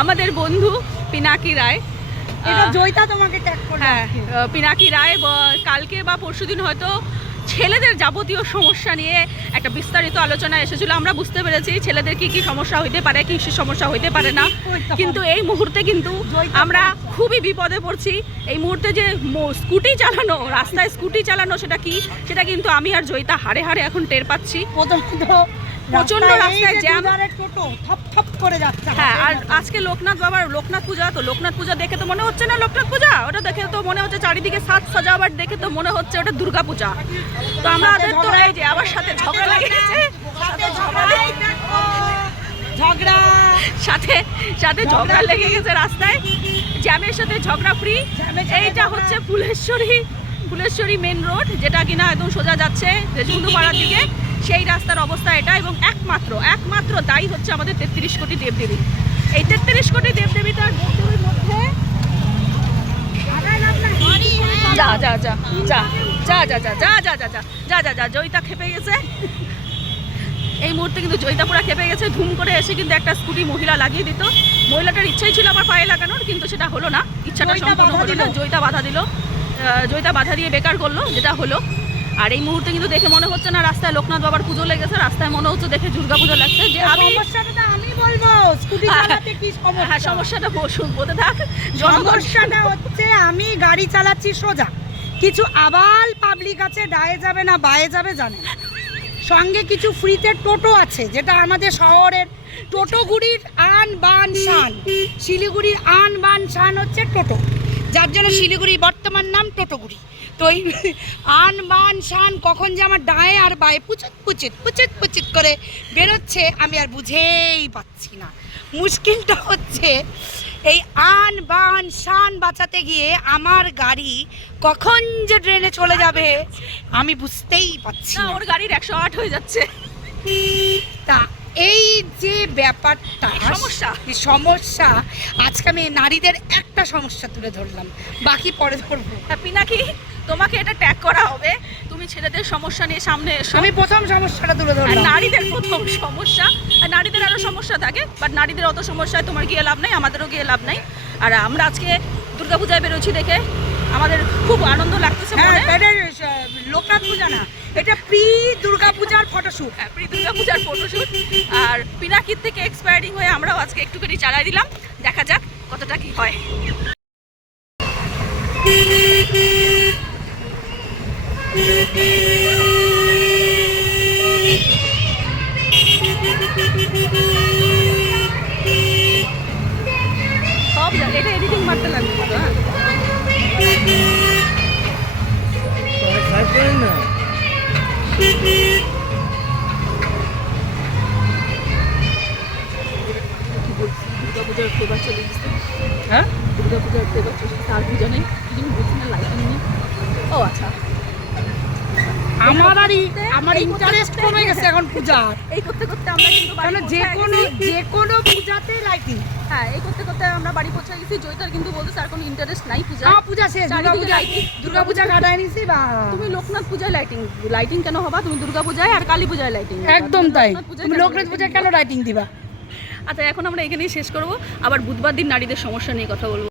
আমাদের বন্ধু পিনাকি রায়। এটা জয়িতা তোমাকে ট্যাগ করে হ্যাঁ পিনাকি রায় কালকে বা পরশুদিন হয়তো ছেলেদের যাবতীয় সমস্যা নিয়ে একটা বিস্তারিত আলোচনা এসেছিল। আমরা বুঝতে পেরেছি ছেলেদের কি কি সমস্যা হইতে পারে কি কি সমস্যা হইতে পারে না। কিন্তু এই মুহূর্তে কিন্তু আমরা খুবই বিপদে পড়ছি। এই মুহূর্তে যে স্কুটি চালানো রাস্তায় স্কুটি চালানো সেটা কি সেটা কিন্তু আমি আর জয়িতা হাড়ে হাড়ে এখন টের পাচ্ছি। প্রথমত প্রচণ্ড রাস্তায় জ্যাম। টোটো থপ থপ করে যাচ্ছে হ্যাঁ আর আজকে লোকনাথ বাবার লোকনাথ পূজা তো লোকনাথ পূজা দেখে তো মনে হচ্ছে না লোকনাথ পূজা? ওটা দেখে তো মনে হচ্ছে চারিদিকে সাজ সাজাবার দেখে তো মনে হচ্ছে ওটা দুর্গা পূজা। তো আমাদের তো এই যে আমার সাথে ঝগড়া লেগে গেছে। ঝগড়া সাথে সাথে ঝগড়া লেগে গেছে রাস্তায়। জ্যামের সাথে ঝগড়া ফ্রি এইটা হচ্ছে ফুলেশ্বরী ফুলেশ্বরী মেন রোড যেটা কিনা একদম সোজা যাচ্ছে দেশবন্ধুপাড়ার দিকে। সেই রাস্তার অবস্থা এটা এবং একমাত্র একমাত্র দায়ী হচ্ছে আমাদের তেত্রিশ কোটি দেবদেবী এই তেত্রিশ কোটি দেবদেবীর মধ্যে যা যা যা যা যা যা যা যা যা যা যা যা যা যা জয়িতা খেপে গেছে এই মুহূর্তে কিন্তু জয়িতা পুরা খেপে গেছে ধুম করে এসে কিন্তু একটা স্কুটি মহিলা লাগিয়ে দিত মহিলাটার ইচ্ছাই ছিল আমার পায়ে লাগানোর কিন্তু সেটা হলো না ইচ্ছাটা জয়িতা সম্পূর্ণ বাধা হলো না জয়িতা বাধা দিল জয়িতা বাধা দিয়ে বেকার করল যেটা হলো আর এই মুহূর্তে কিন্তু দেখে মনে হচ্ছে না রাস্তায় লোকনাথ বাবার পুজো লেগেছে রাস্তায় মনে হচ্ছে দেখে দুর্গা পুজো লাগছে। যে আমি সমস্যাটা আমি বলব স্কুটি হ্যাঁ, চালাতে কি হ্যাঁ সমস্যা সমস্যাটা বসুন বলতে থাক সমস্যাটা হচ্ছে আমি গাড়ি চালাচ্ছি সোজা কিছু আবাল পাবলিক আছে ডায়ে যাবে না বায়ে যাবে জানে। সঙ্গে কিছু ফ্রিতে টোটো আছে যেটা আমাদের শহরের টোটোগুড়ির আন বান শান। শিলিগুড়ির আন বান শান হচ্ছে টোটো। যার জন্য শিলিগুড়ি বর্তমান নাম টোটোগুড়ি। তো এই আন বান শান কখন যে আমার ডায়ে আর বায়ে পুচিত পুচিত পুচিত পুচিত করে বেরোচ্ছে আমি আর বুঝেই পাচ্ছি না। মুশকিলটা হচ্ছে এই আন বান শান বাঁচাতে গিয়ে আমার গাড়ি কখন যে ট্রেনে চলে যাবে আমি বুঝতেই পারছি না না। ওর গাড়ির একশো আট হয়ে যাচ্ছে। তা এই যে ব্যাপারটা এই সমস্যা। আজকে আমি নারীদের একটা সমস্যা তুলে ধরলাম। বাকি পরে ধরবো। পিনাকি তোমাকে এটা ট্যাগ করা হবে। তুমি ছেলেদের সমস্যা নিয়ে সামনে এসো। আমি প্রথম সমস্যাটা তুলে ধরলাম। নারীদের প্রথম সমস্যা। আর নারীদের আরও সমস্যা থাকে বাট নারীদের অত সমস্যায় তোমার গিয়ে লাভ নাই আমাদেরও গিয়ে লাভ নাই। আর আমরা আজকে দুর্গাপূজায় বেরোচ্ছি দেখে আমাদের খুব আনন্দ লাগতেছে হ্যাঁ লোকনাথ পূজা না? এটা প্রি দুর্গা পূজার ফটোশ্যুট হ্যাঁ, প্রি দুর্গাপূজার ফটোশ্যুট আর পিনাকির থেকে এক্সপায়ারিং হয়ে আমরাও আজকে একটুখানি চালাই দিলাম। দেখা যাক কতটা কি হয়। দুর্গাপূজার ফেভার চলে গেছে আর পূজা নেই কিন্তু বুঝছি না লাইটিং নেই ও আচ্ছা। আমার আর আমার ইন্টারেস্ট কমে গেছে এখন পূজার। এই করতে করতে আমরা কিন্তু কারণ যে কোনো যে কোনো পূজাতে লাইটিং হ্যাঁ এই করতে করতে আমরা বাড়ি পৌঁছে গেছি। জয়িতার কিন্তু বলতে স্যার কোনো ইন্টারেস্ট নাই পূজা আমার পূজা শেষ। দুর্গা পূজা দুর্গা পূজা কাটায় নিছি বা তুমি লোকনাথ পূজায় লাইটিং লাইটিং কেন হবা? তুমি দুর্গা পূজায় আর কালী পূজায় লাইটিং একদম তাই। তুমি লোকনাথ পূজা কেন লাইটিং দিবা? আচ্ছা এখন আমরা এখানেই শেষ করব। আবার বুধবার দিন নারীদের সমস্যা নিয়ে কথা বলব।